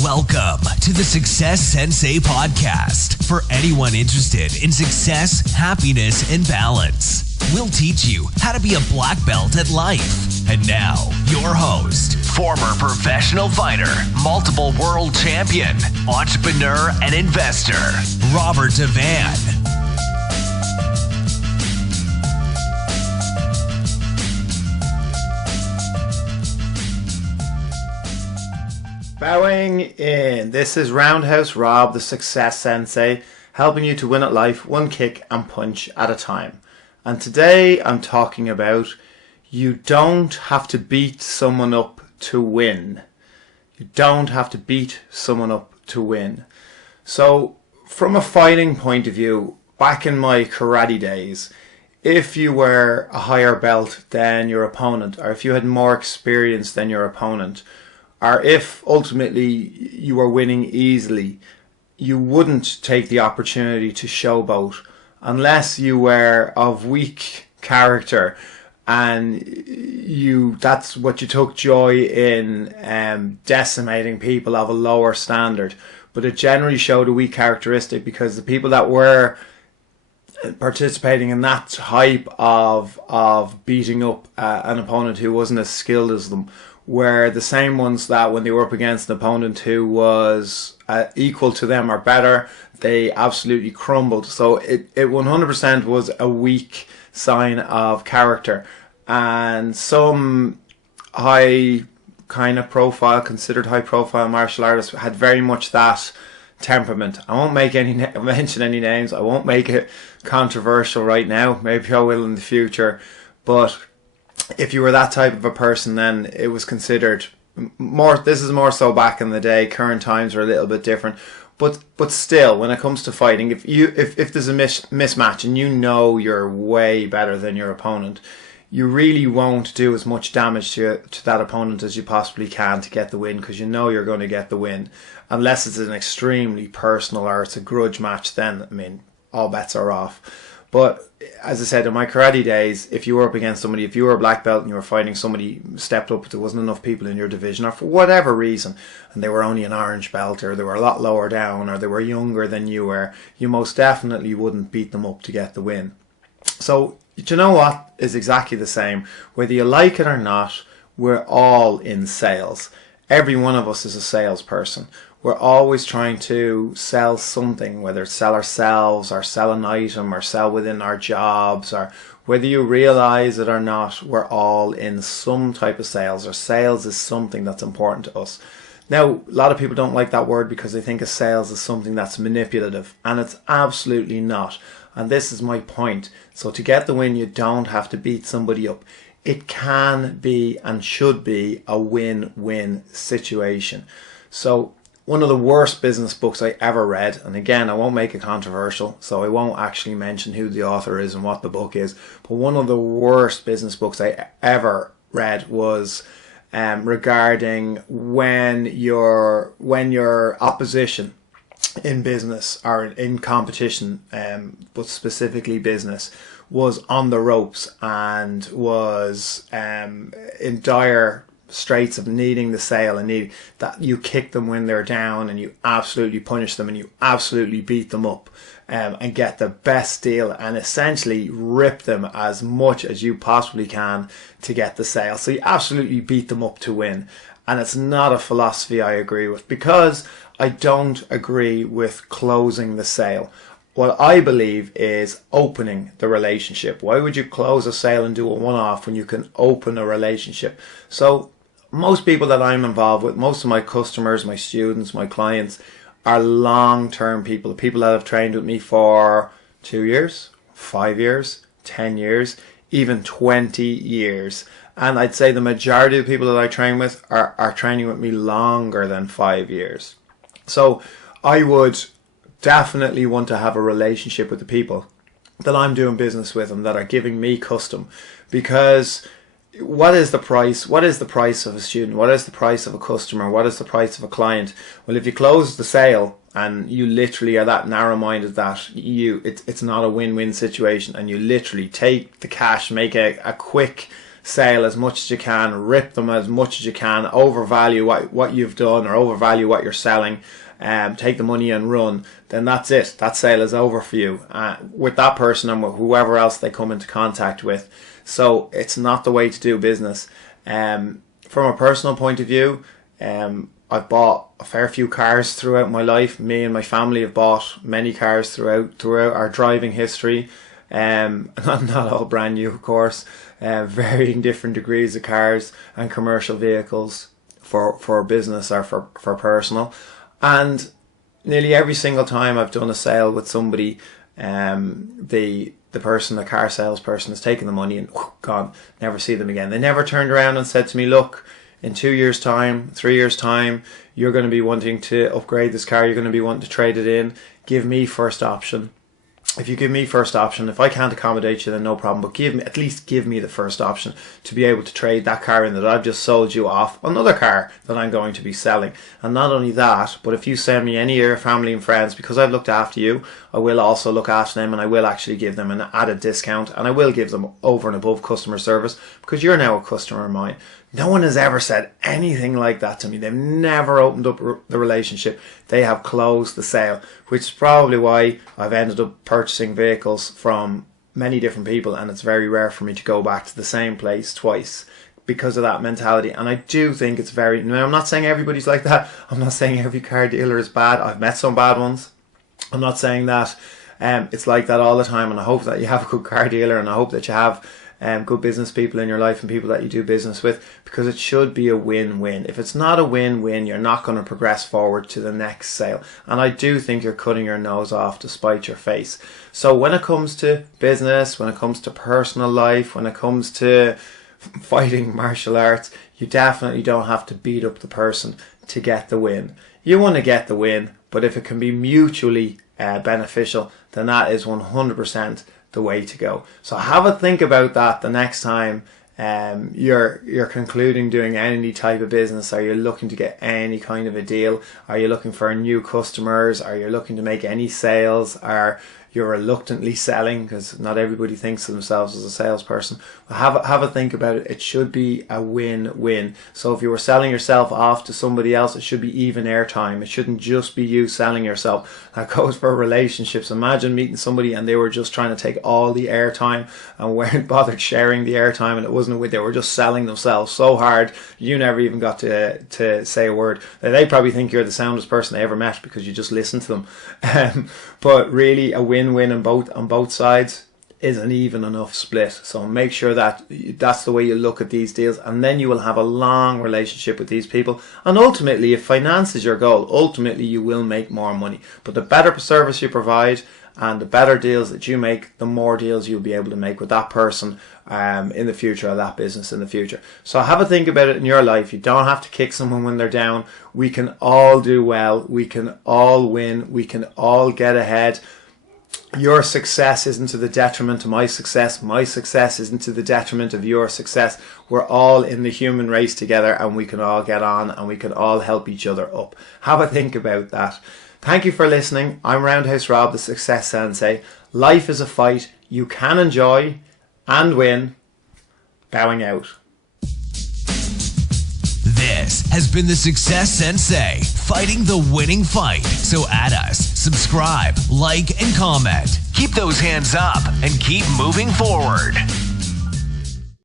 Welcome to the Success Sensei Podcast for anyone interested in success, happiness, and balance. We'll teach you how to be a black belt at life. And now, your host, former professional fighter, multiple world champion, entrepreneur, and investor, Robert Devane. Bowing in. This is Roundhouse Rob, the Success Sensei, helping you to win at life one kick and punch at a time. And today I'm talking about you don't have to beat someone up to win. You don't have to beat someone up to win. So from a fighting point of view, back in my karate days, if you were a higher belt than your opponent, or if you had more experience than your opponent, or if ultimately you were winning easily, you wouldn't take the opportunity to showboat unless you were of weak character and that's what you took joy in, decimating people of a lower standard. But it generally showed a weak characteristic, because the people that were participating in that type of beating up an opponent who wasn't as skilled as them were the same ones that when they were up against an opponent who was equal to them or better, they absolutely crumbled. So it 100% was a weak sign of character. And some considered high profile martial artists had very much that temperament. I won't mention any names. I won't make it controversial right now. Maybe I will in the future. But if you were that type of a person, then it was considered more. This is more so back in the day. Current times are a little bit different, but still, when it comes to fighting, if there's a mismatch and you know you're way better than your opponent, you really won't do as much damage to that opponent as you possibly can to get the win, because you know you're going to get the win, unless it's an extremely personal or it's a grudge match. Then I mean, all bets are off. But as I said, in my karate days, if you were up against somebody, if you were a black belt and you were fighting somebody, stepped up, there wasn't enough people in your division, or for whatever reason, and they were only an orange belt, or they were a lot lower down, or they were younger than you were, you most definitely wouldn't beat them up to get the win. So, do you know what is exactly the same? Whether you like it or not, we're all in sales. Every one of us is a salesperson. We're always trying to sell something, whether it's sell ourselves or sell an item or sell within our jobs, or whether you realize it or not, we're all in some type of sales, or sales is something that's important to us. Now, a lot of people don't like that word because they think of sales as something that's manipulative, and it's absolutely not. And this is my point. So to get the win, you don't have to beat somebody up. It can be and should be a win-win situation. So one of the worst business books I ever read, and again, I won't make it controversial, so I won't actually mention who the author is and what the book is, but one of the worst business books I ever read was regarding when your opposition in business or in competition, but specifically business, was on the ropes and was in dire straits of needing the sale and need that you kick them when they're down, and you absolutely punish them and you absolutely beat them up, and get the best deal and essentially rip them as much as you possibly can to get the sale. So you absolutely beat them up to win. And it's not a philosophy I agree with, because I don't agree with closing the sale. What I believe is opening the relationship. Why would you close a sale and do a one-off when you can open a relationship? So most people that I'm involved with, most of my customers, my students, my clients, are long-term people that have trained with me for 2 years, 5 years, 10 years, even 20 years. And I'd say the majority of the people that I train with are training with me longer than 5 years. So I would definitely want to have a relationship with the people that I'm doing business with and that are giving me custom, because what is the price? What is the price of a student? What is the price of a customer? What is the price of a client? Well, if you close the sale and you literally are that narrow-minded that it's not a win-win situation, and you literally take the cash, make a quick sale as much as you can, rip them as much as you can, overvalue what you've done or overvalue what you're selling, take the money and run, then that's it. That sale is over for you with that person and with whoever else they come into contact with. So it's not the way to do business. From a personal point of view, I've bought a fair few cars throughout my life. Me and my family have bought many cars throughout our driving history. Not all brand new, of course. Varying different degrees of cars and commercial vehicles for business or for personal. And nearly every single time I've done a sale with somebody, the car salesperson has taken the money and gone, never see them again. They never turned around and said to me, look, in 2 years' time, 3 years' time, you're going to be wanting to upgrade this car, you're going to be wanting to trade it in, give me first option. If you give me first option, if I can't accommodate you, then no problem, but at least give me the first option to be able to trade that car in that I've just sold you off another car that I'm going to be selling. And not only that, but if you send me any of your family and friends, because I've looked after you, I will also look after them, and I will actually give them an added discount, and I will give them over and above customer service, because you're now a customer of mine. No one has ever said anything like that to me. They've never opened up the relationship. They have closed the sale, which is probably why I've ended up purchasing vehicles from many different people, and it's very rare for me to go back to the same place twice because of that mentality. And I do think it's now, I'm not saying everybody's like that. I'm not saying every car dealer is bad. I've met some bad ones. I'm not saying that it's like that all the time, and I hope that you have a good car dealer, and I hope that you have good business people in your life and people that you do business with, because it should be a win-win. If it's not a win-win, you're not going to progress forward to the next sale. And I do think you're cutting your nose off to spite your face. So when it comes to business, when it comes to personal life, when it comes to fighting martial arts, you definitely don't have to beat up the person to get the win. You want to get the win, but if it can be mutually beneficial, then that is 100% the way to go. So have a think about that the next time you're concluding doing any type of business. Are you looking to get any kind of a deal? Are you looking for new customers? Are you looking to make any sales? Are you reluctantly selling? Because not everybody thinks of themselves as a salesperson. Well, have a think about it. It should be a win-win. So if you were selling yourself off to somebody else, it should be even airtime. It shouldn't just be you selling yourself. That goes for relationships. Imagine meeting somebody and they were just trying to take all the airtime and weren't bothered sharing the airtime, and it wasn't they were just selling themselves so hard you never even got to say a word. They probably think you're the soundest person they ever met because you just listened to them. But really, a win-win on both sides is an even enough split. So make sure that that's the way you look at these deals, and then you will have a long relationship with these people. And ultimately, if finance is your goal, ultimately you will make more money. But the better service you provide and the better deals that you make, the more deals you'll be able to make with that person in the future, or that business in the future. So have a think about it in your life. You don't have to kick someone when they're down. We can all do well. We can all win. We can all get ahead. Your success isn't to the detriment of my success. My success isn't to the detriment of your success. We're all in the human race together, and we can all get on, and we can all help each other up. Have a think about that. Thank you for listening. I'm Roundhouse Rob, the Success Sensei. Life is a fight you can enjoy and win. Bowing out. This has been the Success Sensei, fighting the winning fight. So add us, subscribe, like, and comment. Keep those hands up and keep moving forward.